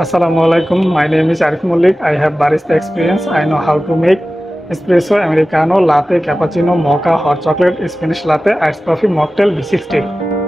Assalamualaikum. My name is Arif Mullik. I have barista experience. I know how to make espresso, americano, latte, cappuccino, mocha, hot chocolate, Spanish latte, iced coffee, mocktail, V60.